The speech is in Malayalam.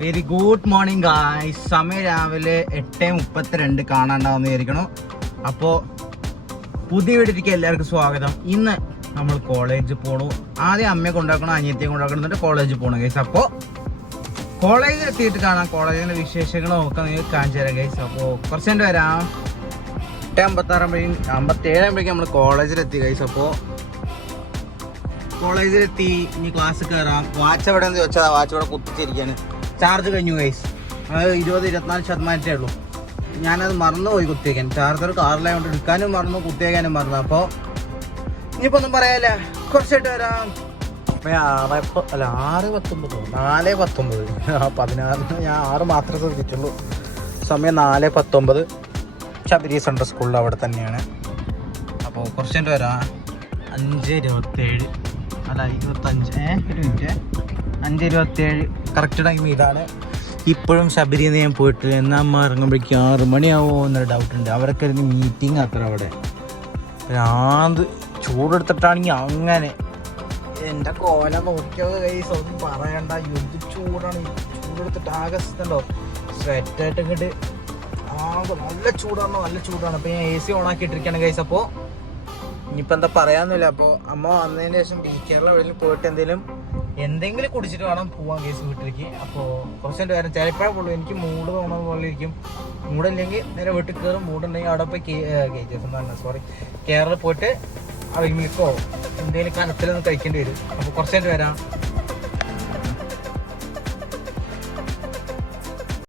Very good morning guys. സമയം രാവിലെ 8:32 കാണാണ്ടാവുന്ന വിചാരിക്കണം. അപ്പോൾ പുതിയ വീട്ടിലേക്ക് എല്ലാവർക്കും സ്വാഗതം. ഇന്ന് നമ്മൾ കോളേജിൽ പോകണു. ആദ്യം അമ്മയെ കൊണ്ടാക്കണം, അനിയത്തിയെ കൊണ്ടാക്കണം, എന്നിട്ട് കോളേജിൽ പോകണം ഗൈസ്. അപ്പോൾ കോളേജിൽ എത്തിയിട്ട് കാണാം, കോളേജിൻ്റെ വിശേഷങ്ങൾ നോക്കാൻ നിങ്ങൾക്ക് കാണിച്ചു തരാം ഗൈസ്. അപ്പോൾ കുറച്ച് കഴിഞ്ഞ് വരാം. 8:57 നമ്മൾ കോളേജിലെത്തി ഗൈസ്. അപ്പോൾ കോളേജിലെത്തി, ഇനി ക്ലാസ് കയറാം. വാച്ച് എവിടെ എന്ന് ചോദിച്ചാൽ വാച്ച് ഇവിടെ കുത്തിച്ചിരിക്കുകയാണ്. ചാർജ് കഴിഞ്ഞു ഗൈസ്. അത് 20-24% ഉള്ളൂ. ഞാനത് മറന്നുപോയി കുത്തിവയ്ക്കാൻ. ചാർജർ കാറിലായതുകൊണ്ട് എടുക്കാനും മറന്നു, കുത്തിവയ്ക്കാനും മറന്നു. അപ്പോൾ ഇനിയിപ്പോൾ ഒന്നും പറയാനില്ല, കുറച്ചായിട്ട് വരാം. അപ്പോൾ 6:19 4:19 16 ഞാൻ 6 മാത്രമേ ശ്രദ്ധിച്ചുള്ളൂ. സമയം 4:19. ശബരി സെൻട്രൽ സ്കൂളിൽ അവിടെ തന്നെയാണ്. അപ്പോൾ കുറച്ചായിട്ട് വരാം. 5:27 അല്ല 25 ഒരു മിനിറ്റ് 5:27 കറക്റ്റ് ടൈം ഇതാണ്. ഇപ്പോഴും ശബരിയിൽ ഞാൻ പോയിട്ടില്ല. എന്നാൽ അമ്മ ഇറങ്ങുമ്പോഴേക്കും 6 മണിയാവുമോ എന്നൊരു ഡൗട്ടുണ്ട്. അവരൊക്കെ ഇരുന്ന് മീറ്റിംഗ് അത്ര അവിടെ ഭ്രാന്ത് ചൂടെടുത്തിട്ടാണെങ്കിൽ അങ്ങനെ എൻ്റെ കോല നോക്കിയോ കൈസ്, ഒന്നും പറയണ്ട. എന്ത് ചൂടാണ് ഈ ചൂടെടുത്തിട്ട്. ആകത്തുണ്ടോ സ്വെറ്റായിട്ട് ഇങ്ങോട്ട് നല്ല ചൂടാണ്. അപ്പോൾ ഞാൻ AC ഓണാക്കിയിട്ടിരിക്കുകയാണ് കൈസ്. അപ്പോൾ ഇനിയിപ്പോൾ എന്താ പറയാനൊന്നുമില്ല. അപ്പോൾ അമ്മ വന്നതിന് ശേഷം കേരള എവിടെയും പോയിട്ട് എന്തെങ്കിലും കുടിച്ചിട്ട് വേണം പോവാൻ കേസ് വീട്ടിലേക്ക്. അപ്പോൾ കുറച്ചുകൊണ്ട് വരാം. ചിലപ്പോഴേ ഉള്ളൂ എനിക്ക് മൂഡ് തോന്നുന്ന പോലെ ഇരിക്കും. മൂടില്ലെങ്കിൽ നേരെ വീട്ടിൽ കയറും. മൂടുണ്ടെങ്കിൽ അവിടെ പോയി കേരള പോയിട്ട് അവിൽമിൽക്കോ എന്തെങ്കിലും കനത്തിലൊന്നും കഴിക്കേണ്ടി വരും. അപ്പോൾ കുറച്ചുകൊണ്ട് വരാം.